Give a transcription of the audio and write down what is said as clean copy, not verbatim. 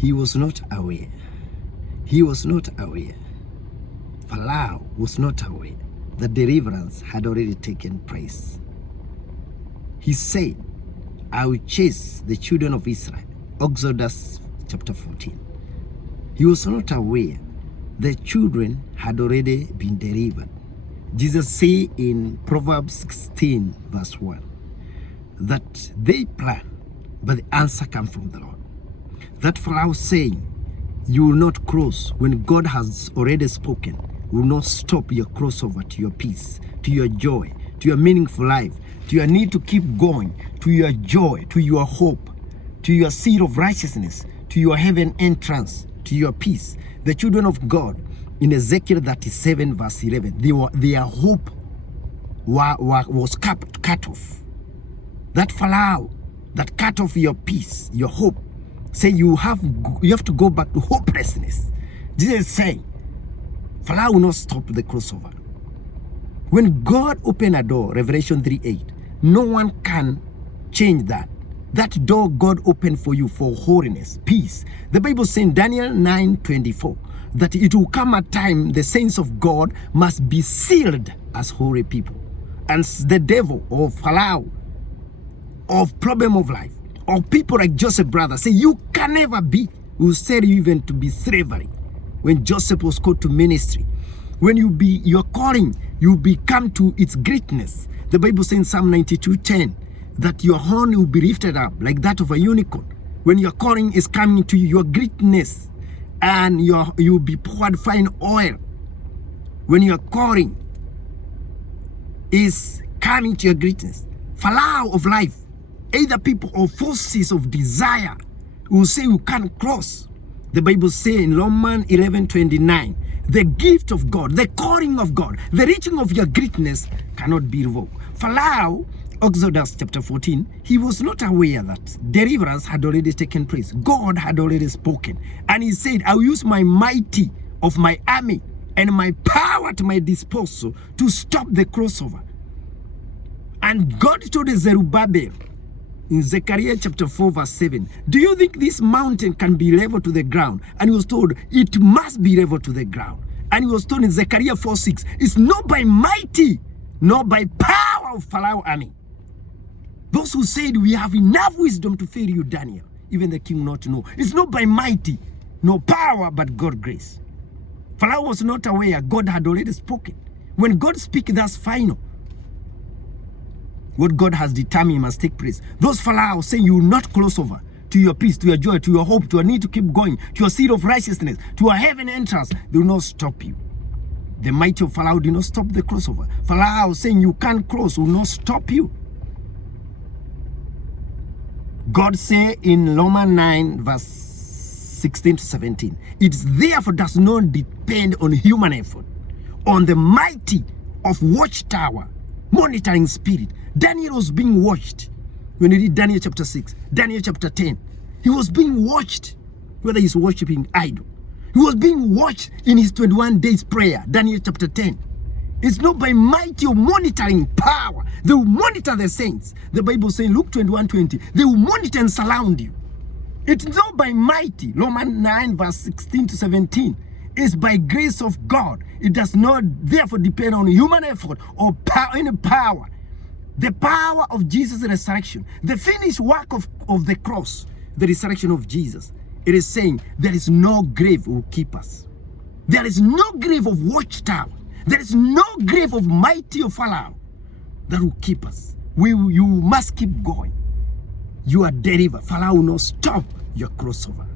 He was not aware. He was not aware. Pharaoh was not aware that deliverance had already taken place. He said, I will chase the children of Israel. Exodus chapter 14. He was not aware the children had already been delivered. Jesus said in Proverbs 16 verse 1 that they plan, but the answer comes from the Lord. That Pharaoh saying, you will not cross when God has already spoken, will not stop your crossover to your peace, to your joy, to your meaningful life, to your need to keep going, to your joy, to your hope, to your seed of righteousness, to your heaven entrance, to your peace. The children of God in Ezekiel 37 verse 11, their hope was cut off. That Pharaoh that cut off your peace, your hope, say you have to go back to hopelessness. Jesus is saying, Pharaoh will not stop the crossover. When God opened a door, Revelation 3:8, no one can change that. That door God opened for you for holiness, peace. The Bible says in Daniel 9:24 that it will come a time the saints of God must be sealed as holy people. And the devil or Pharaoh of problem of life, or people like Joseph brother say you can never be, will sell you even to be slavery. When Joseph was called to ministry, when you be your calling, you become to its greatness. The Bible says in Psalm 92:10 that your horn will be lifted up like that of a unicorn. When your calling is coming to you, your greatness, and you'll be poured fine oil. When your calling is coming to your greatness, Pharaoh of life, either people or forces of desire, will say you can't cross. The Bible says in Romans 11:29, the gift of God, the calling of God, the reaching of your greatness cannot be revoked. Pharaoh, Exodus chapter 14, he was not aware that deliverance had already taken place. God had already spoken. And he said, I will use my mighty of my army and my power at my disposal to stop the crossover. And God told Zerubbabel in Zechariah chapter 4 verse 7, do you think this mountain can be leveled to the ground? And he was told, it must be leveled to the ground. And he was told in Zechariah 4:6, it's not by mighty, nor by power of Pharaoh army. Those who said we have enough wisdom to fail you, Daniel, even the king not to know. It's not by mighty, no power, but God's grace. Pharaoh was not aware God had already spoken. When God speaks, that's final. What God has determined must take place. Those Pharaohs say you will not cross over to your peace, to your joy, to your hope, to your need to keep going, to your seed of righteousness, to your heaven entrance. They will not stop you. The mighty of Pharaoh did not stop the crossover. Pharaoh saying you can't cross will not stop you. God say in Romans 9 verse 16 to 17, it therefore does not depend on human effort, on the mighty of watchtower, monitoring spirit. Daniel was being watched. When you read Daniel chapter 6, Daniel chapter 10, he was being watched, whether he's worshiping idol. He was being watched in his 21 days prayer, Daniel chapter 10. It's not by mighty or monitoring power. They will monitor the saints. The Bible says, Luke 21:20, they will monitor and surround you. It's not by mighty, Romans 9 verse 16 to 17. It's by grace of God. It does not therefore depend on human effort or any power. The power of Jesus' resurrection, the finished work of the cross, the resurrection of Jesus. It is saying there is no grave will keep us. There is no grave of watchtower. There is no grave of mighty of Pharaoh that will keep us. You must keep going. You are delivered. Pharaoh will not stop your crossover.